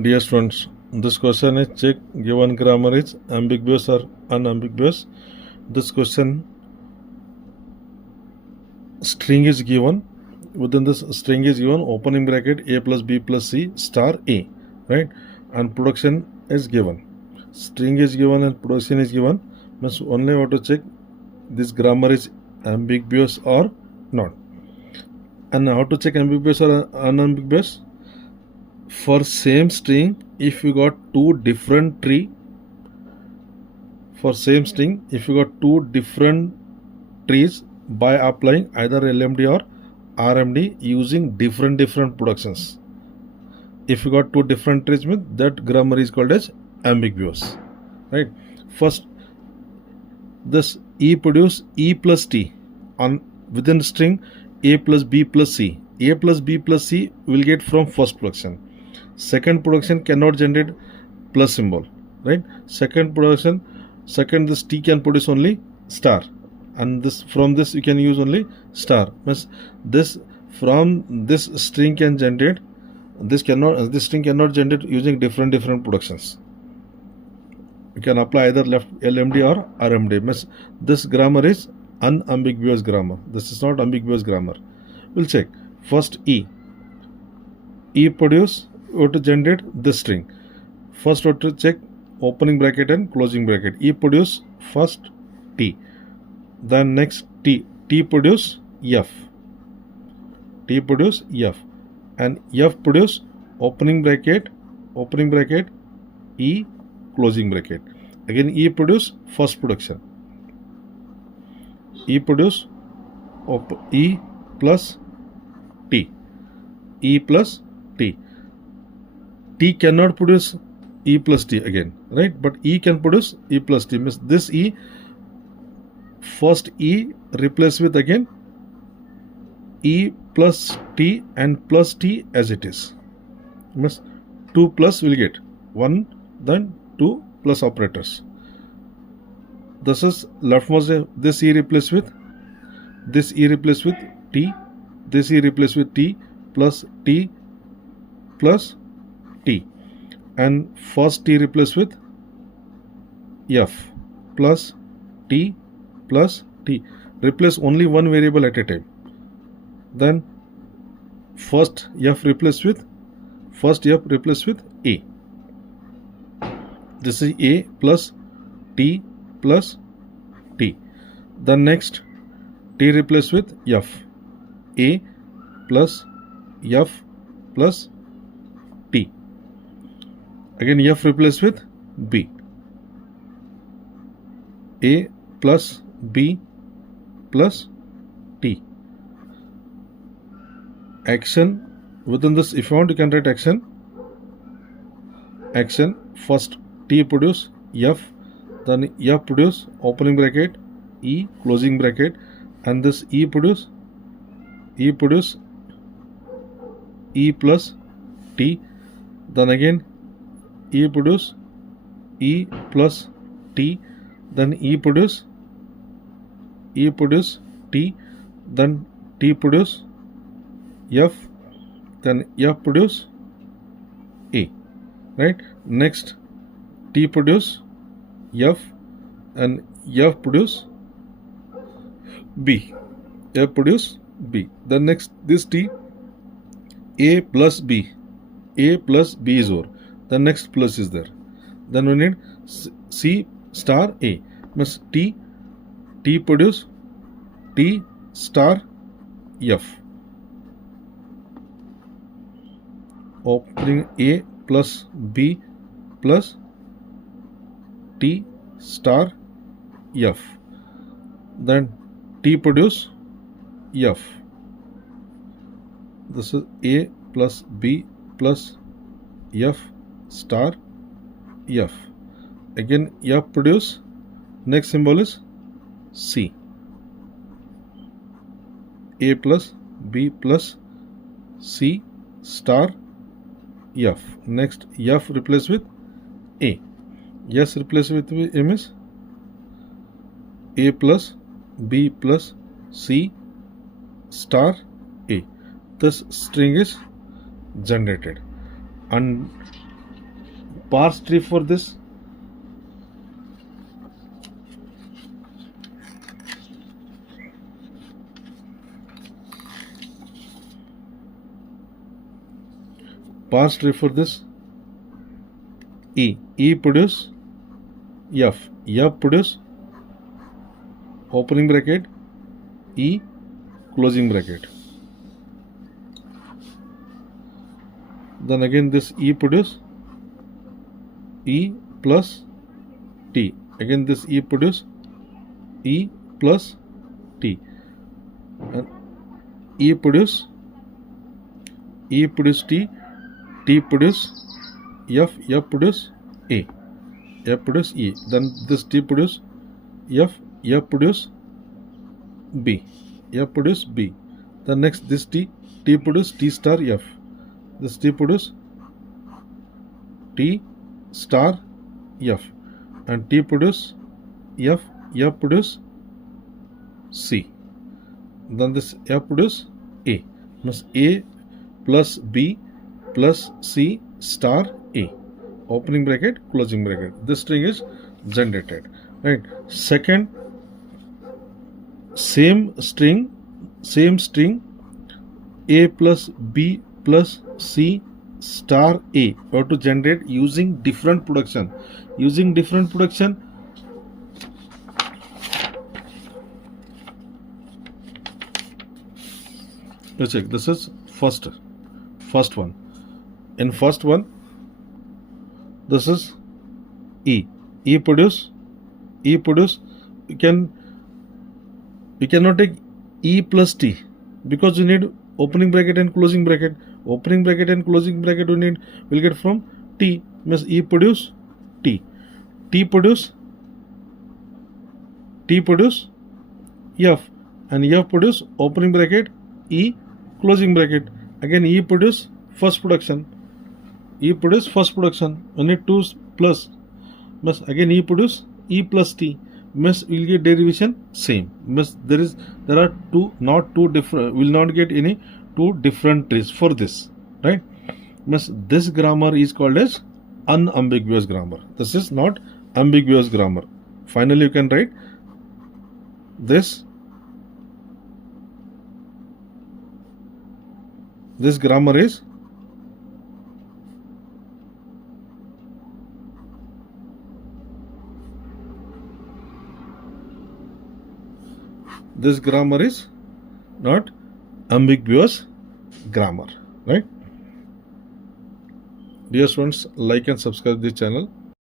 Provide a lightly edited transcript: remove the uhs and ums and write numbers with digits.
Dear students, this question is check given grammar is ambiguous or unambiguous. This question string is given. Within this string is given opening bracket a plus b plus c star a, right? And production is given. String is given and production is given. Means only have to check this grammar is ambiguous or not. And how to check ambiguous or unambiguous? For same string, if you got two different tree, for same string, if you got two different trees by applying either LMD or RMD using different productions. If you got two different trees, that grammar is called as ambiguous, right? First, this E produce E plus T on within string A plus B plus C. A plus B plus C will get from first production. Second production cannot generate plus symbol, right? Second this T can produce only star, and this from this you can use only star. Means this from this string can generate, this string cannot generate using different productions. You can apply either left LMD or RMD. Means this grammar is unambiguous grammar. This is not ambiguous grammar. We'll check. First E produce, we have to generate this string. First we have to check opening bracket and closing bracket. E produce first T, then next T produce F, and F produce opening bracket E closing bracket. Again E produce first production, E produce E plus T, T cannot produce E plus T again, right? But E can produce E plus T. Means this E, first E replace with again E plus T and plus T as it is. Means 2 plus will get 1, then 2 plus operators. This is leftmost, this E replace with T, this E replace with T plus T, and first T replace with F plus T. Replace only one variable at a time. Then first F replace with A. This is A plus T. Then next T replace with F. A plus F plus T. Again F replace with B. A plus B plus T. Action within this, if you want you can write action. First T produce F, then F produce opening bracket E closing bracket, and this E produce E plus T, then again E produce E plus T, then E produce T, then T produce F, then F produce A, right? Next T produce F and F produce B. Then next this T, A plus B is over. The next plus is there. Then we need C star A. Means T produce T star F. Opening A plus B plus T star F. Then T produce F. This is A plus B plus F star F. Again F produce, next symbol is C. A plus B plus C star F. Next F replace with A. S replace with M is A plus B plus C star A. This string is generated, and parse tree for this. Parse tree for this. E produce F produce opening bracket E closing bracket. Then again this E produce E plus T. Again this E produce E plus T. And E produce T. T produce F produce A. F produce E. Then this T produce F produce B. F produce B. Then next this T produce T star F. This T produce T star F. And T produce F produce C. Then this F produce A. Means A plus B plus C star A. Opening bracket, closing bracket. This string is generated. Right. Second, same string A plus B plus C star A. We have to generate using different production. Using different production, let's check. This is first one. In first one, this is E produce. We cannot take E plus T because we need opening bracket and closing bracket. Opening bracket and closing bracket we'll get from T. Means E produce T. T produce F, and F produce opening bracket E closing bracket. Again E produce first production. We need 2 plus. Means again E produce E plus T. Means we'll get derivation same. Means there are two, not two different. Will not get any two different trees for this, right? Means this grammar is called as unambiguous grammar. This is not ambiguous grammar. Finally, you can write this grammar is not ambiguous grammar, right? Dear students, like and subscribe this channel.